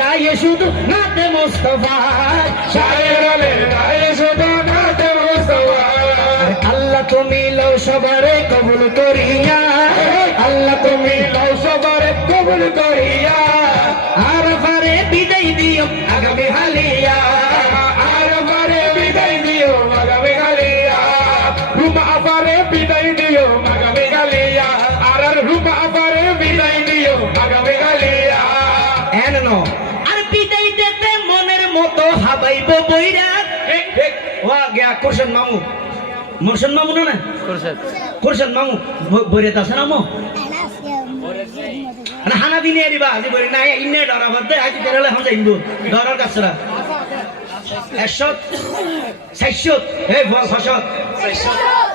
গায়ে শুধু নাতে মোস্তফার শায়ের গায়ে শুধু নাতে মোস্তফার আল্লাহ তুমি লও সবারে কবুল করিয়া। আল্লাহ তুমি লও সবারে কবুল করিয়া। আর পারে বিদায় দিও আগামী হালিয়া। N no. আর বিদায় দিতে মনের মতো হাবাইব বইরা ওয়া গিয়া কোশন মামু। মোশন মামু না কোশন মামু। বইরে তাছ নামো মানে হানা দিনে দিবা আজি বলি নাই ইন্নে ডরা বাদে আজি তেরালে হাম যাইব ডরার কাছরা একশত চারশত হে ফসত।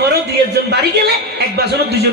এরপরও দুই একজন বাড়ি গেলে এক বাসনও দুজন